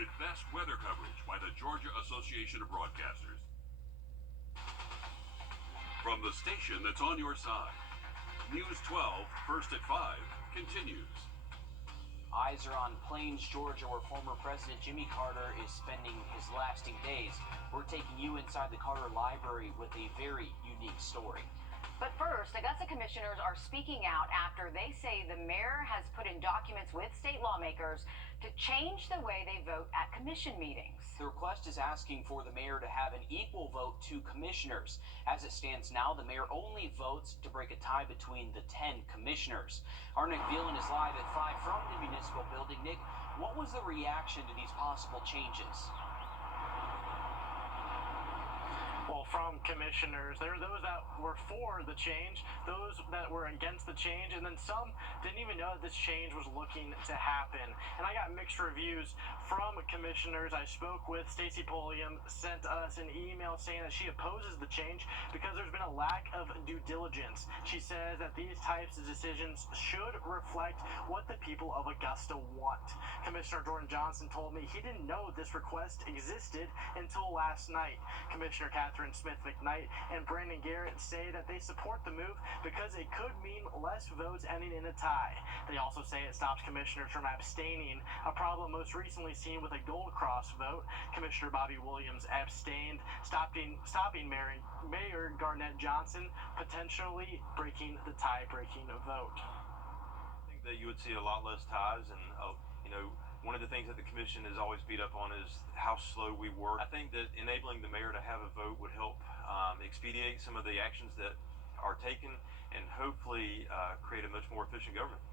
voted best weather coverage by the Georgia Association of Broadcasters. From the station that's on your side, News 12, first at 5, continues. Eyes are on Plains, Georgia, where former President Jimmy Carter is spending his lasting days. We're taking you inside the Carter Library with a very unique story. But first, Augusta commissioners are speaking out after they say the mayor has put in documents with state lawmakers to change the way they vote at commission meetings. The request is asking for the mayor to have an equal vote to commissioners. As it stands now, the mayor only votes to break a tie between the 10 commissioners. Our Nick Velan is live at 5 from the municipal building. Nick, what was the reaction to these possible changes? Well, from commissioners, there are those that were for the change, those that were against the change, and then some didn't even know that this change was looking to happen. And I got mixed reviews from commissioners. I spoke with Stacey Pulliam, sent us an email saying that she opposes the change because there's been a lack of due diligence. She says that these types of decisions should reflect what the people of Augusta want. Commissioner Jordan Johnson told me he didn't know this request existed until last night. Commissioner Catherine Smith-McKnight and Brandon Garrett say that they support the move because it could mean less votes ending in a tie. They also say it stops commissioners from abstaining, a problem most recently seen with a Gold Cross vote. Commissioner Bobby Williams abstained, stopping Mayor Garnett Johnson, potentially breaking the tie-breaking vote. I think that you would see a lot less ties, and one of the things that the commission is always beat up on is how slow we work. I think that enabling the mayor to have a vote would help expedite some of the actions that are taken and hopefully create a much more efficient government.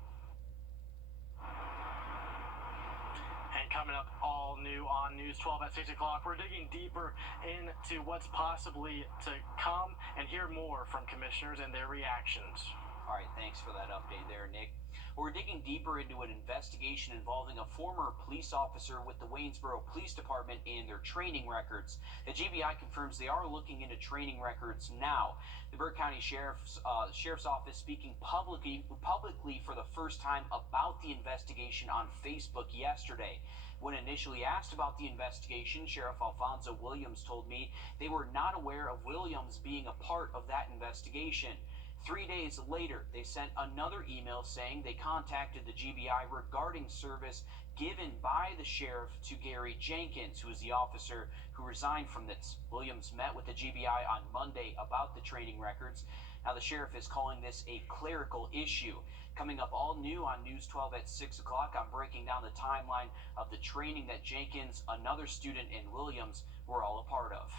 And coming up all new on News 12 at 6 o'clock, we're digging deeper into what's possibly to come and hear more from commissioners and their reactions. All right, thanks for that update there, Nick. We're digging deeper into an investigation involving a former police officer with the Waynesboro Police Department and their training records. The GBI confirms they are looking into training records now. The Burke County Sheriff's Office speaking publicly for the first time about the investigation on Facebook yesterday. When initially asked about the investigation, Sheriff Alfonso Williams told me they were not aware of Williams being a part of that investigation. 3 days later, they sent another email saying they contacted the GBI regarding service given by the sheriff to Gary Jenkins, who is the officer who resigned from this. Williams met with the GBI on Monday about the training records. Now, the sheriff is calling this a clerical issue. Coming up all new on News 12 at 6 o'clock, I'm breaking down the timeline of the training that Jenkins, another student, and Williams were all a part of.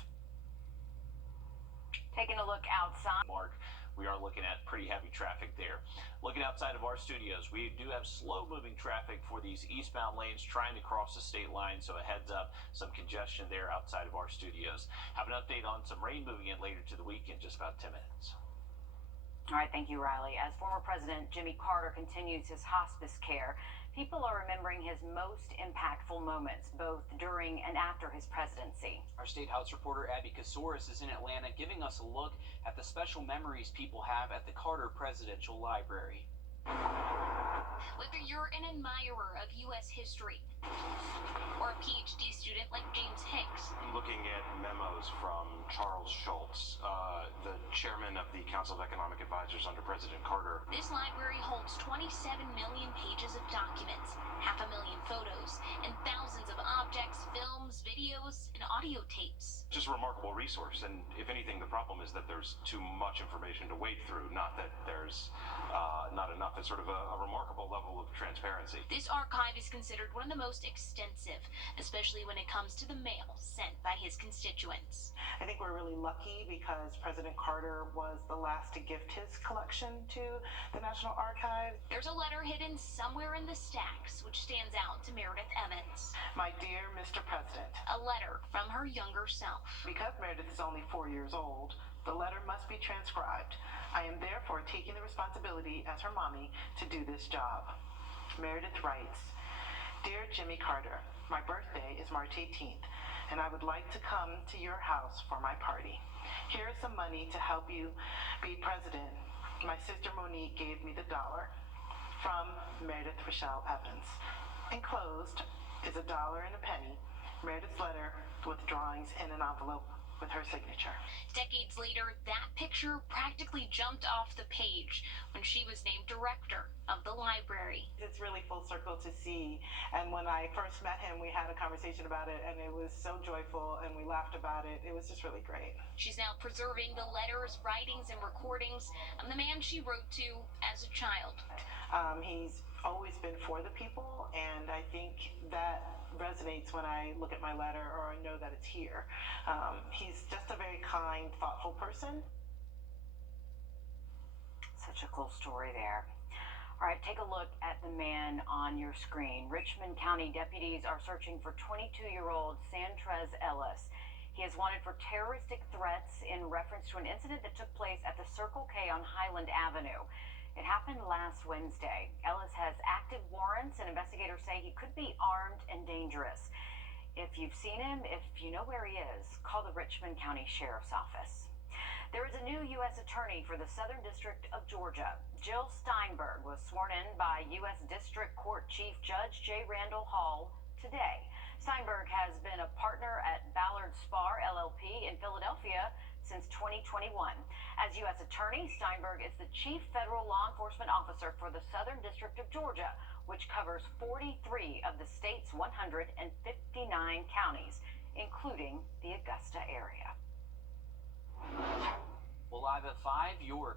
Taking a look outside. Mark, we are looking at pretty heavy traffic there. Looking outside of our studios, we do have slow-moving traffic for these eastbound lanes trying to cross the state line, so a heads up, some congestion there outside of our studios. Have an update on some rain moving in later to the week in just about 10 minutes. All right, thank you, Riley. As former President Jimmy Carter continues his hospice care, people are remembering his most impactful moments, both during and after his presidency. Our State House reporter Abby Kasouris is in Atlanta giving us a look at the special memories people have at the Carter Presidential Library. Whether you're an admirer of U.S. history or a PhD student like James Hicks. I'm looking at memos from Charles Schultz, the chairman of the Council of Economic Advisors under President Carter. This library holds 27 million pages of documents, 500,000 photos, and thousands of objects, films, videos, and audio tapes. Just a remarkable resource, and if anything, the problem is that there's too much information to wade through, not that there's not enough. It's sort of a remarkable level of transparency. This archive is considered one of the most extensive, especially when it comes to the mail sent by his constituents. I think we're really lucky because President Carter was the last to gift his collection to the National Archives. There's a letter hidden somewhere in the stacks which stands out to Meredith Evans. My dear Mr. President. A letter from her younger self. Because Meredith is only 4 years old, the letter must be transcribed. I am therefore taking the responsibility as her mommy to do this job. Meredith writes, Dear Jimmy Carter, my birthday is March 18th, and I would like to come to your house for my party. Here is some money to help you be president. My sister Monique gave me the $1 from Meredith Rochelle Evans. Enclosed is $1 and a penny. Meredith's letter with drawings in an envelope with her signature. Decades later, that picture practically jumped off the page when she was named director of the library. It's really full circle to see, and when I first met him, we had a conversation about it, and it was so joyful, and we laughed about it. It was just really great. She's now preserving the letters, writings, and recordings of the man she wrote to as a child. He's always been for the people, and I think that resonates when I look at my letter or I know that it's here. He's just a very kind, thoughtful person. Such a cool story there. All right, take a look at the man on your screen. Richmond County deputies are searching for 22-year-old Santrez Ellis. He is wanted for terroristic threats in reference to an incident that took place at the Circle K on Highland Avenue. It happened last Wednesday. Ellis has active warrants, and investigators say he could be armed and dangerous. If you've seen him, if you know where he is, call the Richmond County Sheriff's Office. There is a new U.S. attorney for the Southern District of Georgia. Jill Steinberg was sworn in by U.S. District Court Chief Judge J. Randall Hall today. Steinberg has been a partner at Ballard Spahr LLP in Philadelphia since 2021. As U.S. Attorney, Steinberg is the Chief Federal Law Enforcement Officer for the Southern District of Georgia, which covers 43 of the state's 159 counties, including the Augusta area. Well, live at 5, if you're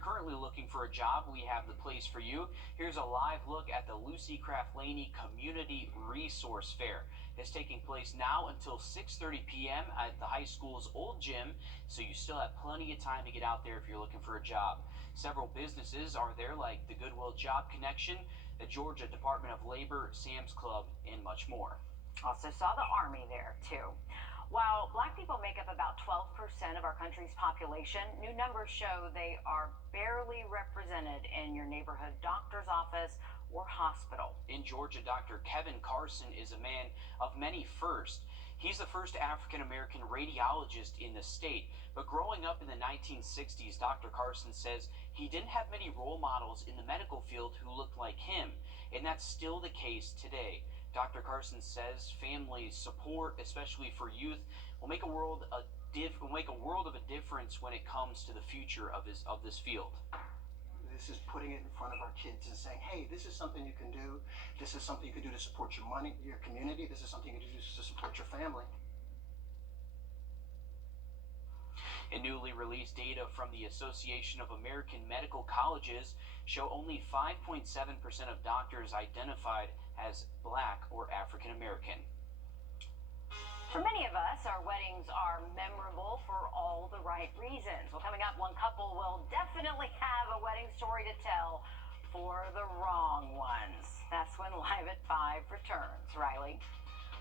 currently looking for a job, we have the place for you. Here's a live look at the Lucy Craft Laney Community Resource Fair. It's taking place now until 6:30 p.m. at the high school's old gym, so you still have plenty of time to get out there if you're looking for a job. Several businesses are there, like the Goodwill Job Connection, the Georgia Department of Labor, Sam's Club, and much more. Also saw the Army there, too. While Black people make up about 12% of our country's population, new numbers show they are barely represented in your neighborhood doctor's office or hospital. In Georgia, Dr. Kevin Carson is a man of many firsts. He's the first African-American radiologist in the state, but growing up in the 1960s, Dr. Carson says he didn't have many role models in the medical field who looked like him, and that's still the case today. Dr. Carson says family support, especially for youth, will make a world of a difference when it comes to the future of this field. This is putting it in front of our kids and saying, hey, this is something you can do. This is something you can do to support your money, your community. This is something you can do to support your family. And newly released data from the Association of American Medical Colleges show only 5.7% of doctors identified as Black or African American. For many of us, our weddings are memorable for all the right reasons. Well, coming up, one couple will definitely have a wedding story to tell for the wrong ones. That's when Live at 5 returns. Riley?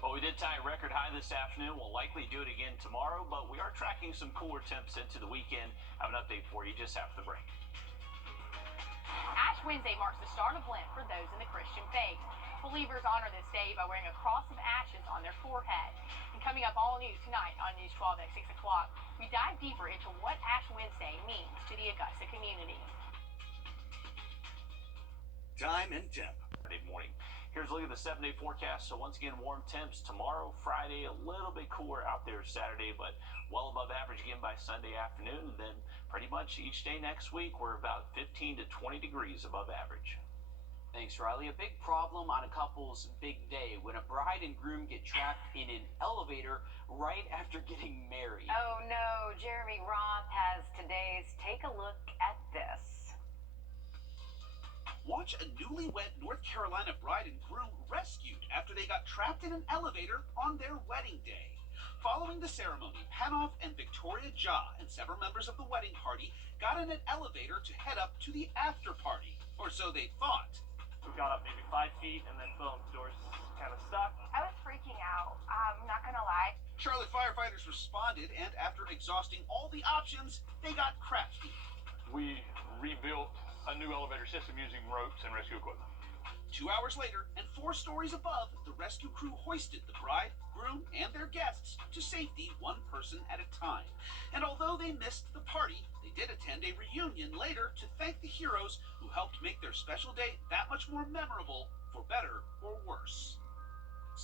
Well, we did tie a record high this afternoon. We'll likely do it again tomorrow, but we are tracking some cooler temps into the weekend. I have an update for you just after the break. Ash Wednesday marks the start of Lent for those in the Christian faith. Believers honor this day by wearing a cross of ashes on their forehead. And coming up all news tonight on News 12 at 6 o'clock, we dive deeper into what Ash Wednesday means to the Augusta community. Time and temp. Friday morning. Here's a look at the 7-day forecast. So once again, warm temps tomorrow, Friday, a little bit cooler out there Saturday, but well above average again by Sunday afternoon. And then pretty much each day next week, we're about 15 to 20 degrees above average. Thanks, Riley. A big problem on a couple's big day when a bride and groom get trapped in an elevator right after getting married. Oh no, Jeremy Roth has today's Take a Look at This. Watch a newlywed North Carolina bride and groom rescued after they got trapped in an elevator on their wedding day. Following the ceremony, Panoff and Victoria Ja and several members of the wedding party got in an elevator to head up to the after party, or so they thought. We got up maybe 5 feet and then boom, the doors kind of stuck. I was freaking out. I'm not gonna lie. Charlotte firefighters responded, and after exhausting all the options, they got crafty. We rebuilt a new elevator system using ropes and rescue equipment. 2 hours later, and 4 stories above, the rescue crew hoisted the bride, groom, and their guests to safety, one person at a time. And although they missed the party, they did attend a reunion later to thank the heroes who helped make their special day that much more memorable, for better or worse.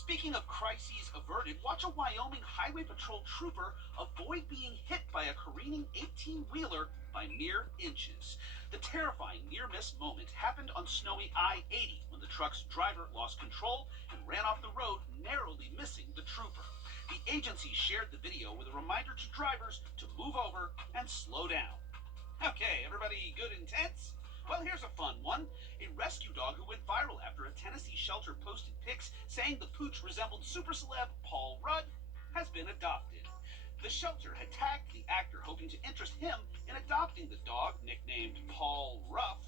Speaking of crises averted, watch a Wyoming Highway Patrol trooper avoid being hit by a careening 18-wheeler by mere inches. The terrifying near-miss moment happened on snowy I-80 when the truck's driver lost control and ran off the road, narrowly missing the trooper. The agency shared the video with a reminder to drivers to move over and slow down. Okay, everybody good and tense? Well, here's a fun one. A rescue dog who went viral after a Tennessee shelter posted pics saying the pooch resembled super celeb Paul Rudd has been adopted. The shelter had tagged the actor, hoping to interest him in adopting the dog, nicknamed Paul Ruff.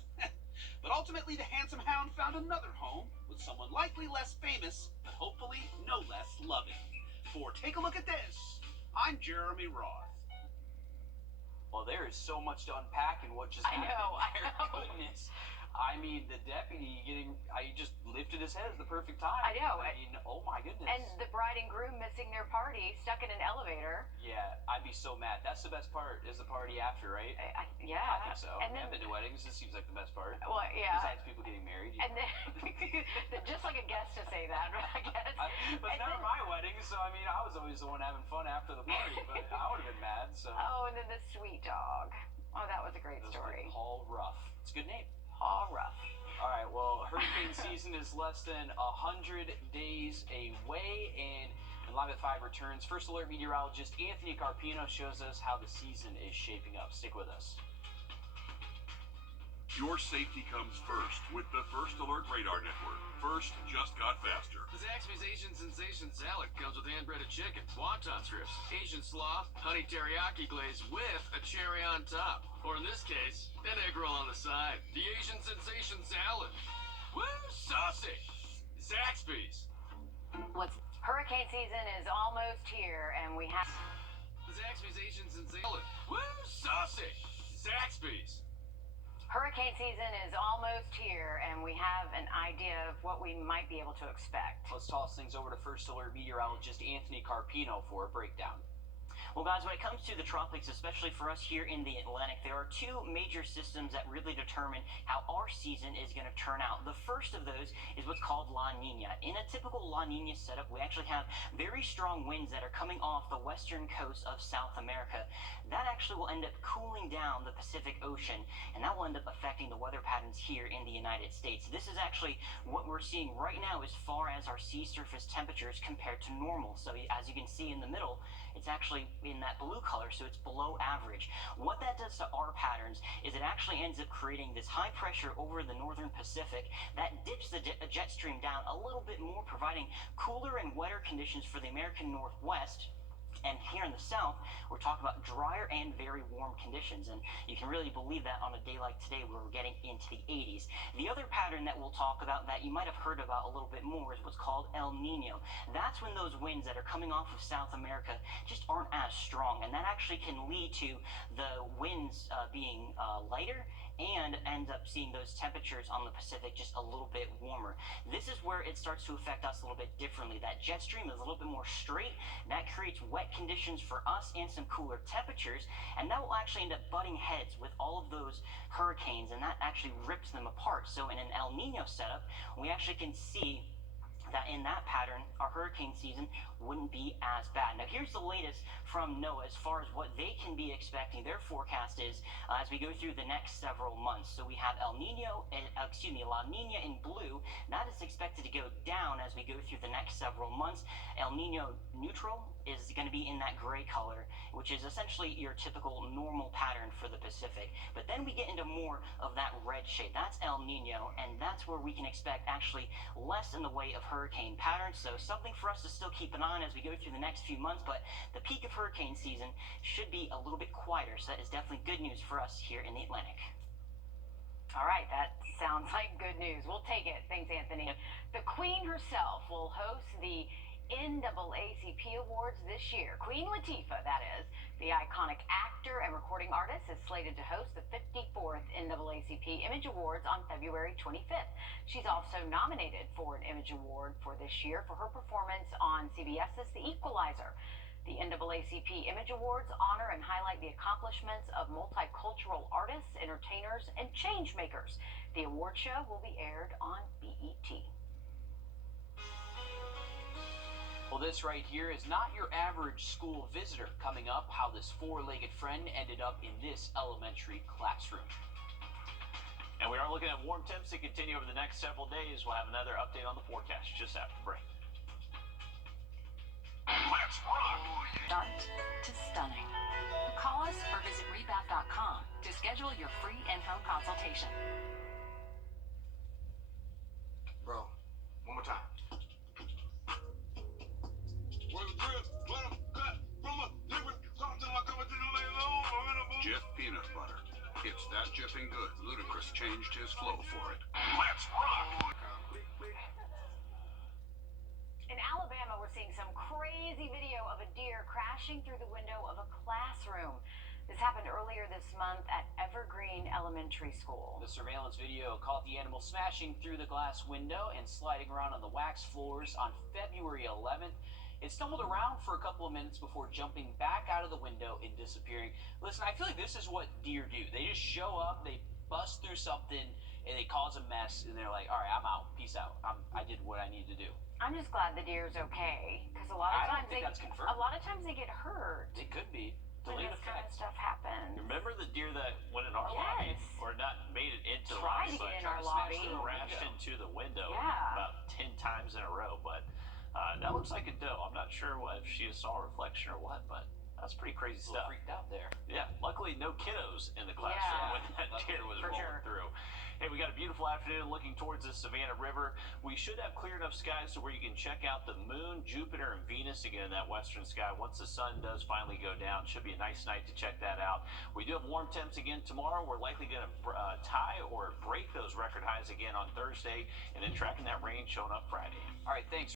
But ultimately, the handsome hound found another home with someone likely less famous, but hopefully no less loving. For Take a Look at This, I'm Jeremy Roth. Well, there is so much to unpack in what just happened. I know. Goodness. I mean, the deputy he just lifted his head at the perfect time. I know. I mean, oh my goodness. And the bride and groom missing their party, stuck in an elevator. Yeah, I'd be so mad. That's the best part, is the party after, right? Yeah. I think so. And I've then, been to weddings. This seems like the best part. well, yeah. Besides people getting married. And then, just like a guest to say that, I guess. But And never then- my wedding, so I mean, I was always the one having fun after the party, but I would have been mad, so. Oh, and then the sweet dog. Oh, that was a great That was story. good. Paul Ruff. It's a good name. Paul Ruff. All right, well, hurricane season is less than 100 days away, and Live at 5 returns. First Alert meteorologist Anthony Carpino shows us how the season is shaping up. Stick with us. Your safety comes first with the First Alert Radar Network. First just got faster. Zaxby's Asian Sensation Salad comes with hand-breaded chicken, wonton strips, Asian slaw, honey teriyaki glaze with a cherry on top. Or in this case, an egg roll on the side. The Asian Sensation Salad. Woo, saucy! Zaxby's. Hurricane season is almost here, and we have Zaxby's Asian Sensation. Woo, saucy! Zaxby's. Hurricane season is almost here, and we have an idea of what we might be able to expect. Let's toss things over to First Alert meteorologist Anthony Carpino for a breakdown. Well, guys, when it comes to the tropics, especially for us here in the Atlantic, there are two major systems that really determine how our season is going to turn out. The first of those is what's called La Nina. In a typical La Nina setup, we actually have very strong winds that are coming off the western coast of South America. That actually will end up cooling down the Pacific Ocean, and that will end up affecting the weather patterns here in the United States. This is actually what we're seeing right now as far as our sea surface temperatures compared to normal. So as you can see in the middle, it's actually in that blue color, so it's below average. What that does to our patterns is it actually ends up creating this high pressure over the northern Pacific that dips the jet stream down a little bit more, providing cooler and wetter conditions for the American Northwest. And here in the south, we're talking about drier and very warm conditions. And you can really believe that on a day like today where we're getting into the 80s. The other pattern that we'll talk about that you might have heard about a little bit more is what's called El Nino. That's when those winds that are coming off of South America just aren't as strong. And that actually can lead to the winds being lighter and end up seeing those temperatures on the Pacific just a little bit warmer. This is where it starts to affect us a little bit differently. That jet stream is a little bit more straight. That creates wet conditions for us and some cooler temperatures, and that will actually end up butting heads with all of those hurricanes, and that actually rips them apart. So in an El Nino setup, we actually can see that in that pattern, our hurricane season wouldn't be as bad. Now, here's the latest from NOAA as far as what they can be expecting. Their forecast is as we go through the next several months. So we have La Nina in blue. That is expected to go down as we go through the next several months. El Nino neutral is going to be in that gray color, which is essentially your typical normal pattern for the Pacific. But then we get into more of that red shade. That's El Nino, and that's where we can expect actually less in the way of hurricane patterns. So something for us to still keep an eye on as we go through the next few months, but the peak of hurricane season should be a little bit quieter. So that is definitely good news for us here in the Atlantic. All right, that sounds like good news. We'll take it. Thanks, Anthony. The Queen herself will host the NAACP Awards this year. Queen Latifah, that is, the iconic actor and recording artist, is slated to host the 54th NAACP Image Awards on February 25th. She's also nominated for an Image Award for this year for her performance on CBS's The Equalizer. The NAACP Image Awards honor and highlight the accomplishments of multicultural artists, entertainers, and change makers. The award show will be aired on BET. this right here is not your average school visitor. Coming up, how this four-legged friend ended up in this elementary classroom. And we are looking at warm temps to continue over the next several days. We'll have another update on the forecast just after the break. Let's rock! Start to stunning. Call us or visit rebath.com to schedule your free in-home consultation. Bro, one more time. Jif peanut butter. It's that jiffing good. Ludacris changed his flow for it. Let's rock! In Alabama, we're seeing some crazy video of a deer crashing through the window of a classroom. This happened earlier this month at Evergreen Elementary School. The surveillance video caught the animal smashing through the glass window and sliding around on the wax floors on February 11th. It stumbled around for a couple of minutes before jumping back out of the window and disappearing. Listen, I feel like this is what deer do. They just show up, they bust through something, and they cause a mess, and they're like, all right, I'm out. Peace out. I did what I need to do. I'm just glad the deer's okay, because a lot of times they get hurt. It could be. When Delayed this kind of effects. stuff happens. Remember the deer that went in our lobby? Or not made it into the Tried lobby, to get in but our lobby. crashed into the window Yeah. about 10 times in a row. But that looks like a doe. I'm not sure if she saw a reflection or what, but that's pretty crazy A little stuff. freaked out there. Yeah, luckily no kiddos in the classroom Yeah, when that deer was for rolling sure. through. Hey, we got a beautiful afternoon looking towards the Savannah River. We should have clear enough skies to where you can check out the moon, Jupiter, and Venus again in that western sky. Once the sun does finally go down, should be a nice night to check that out. We do have warm temps again tomorrow. We're likely going to tie or break those record highs again on Thursday, and then tracking that rain showing up Friday. All right, thanks.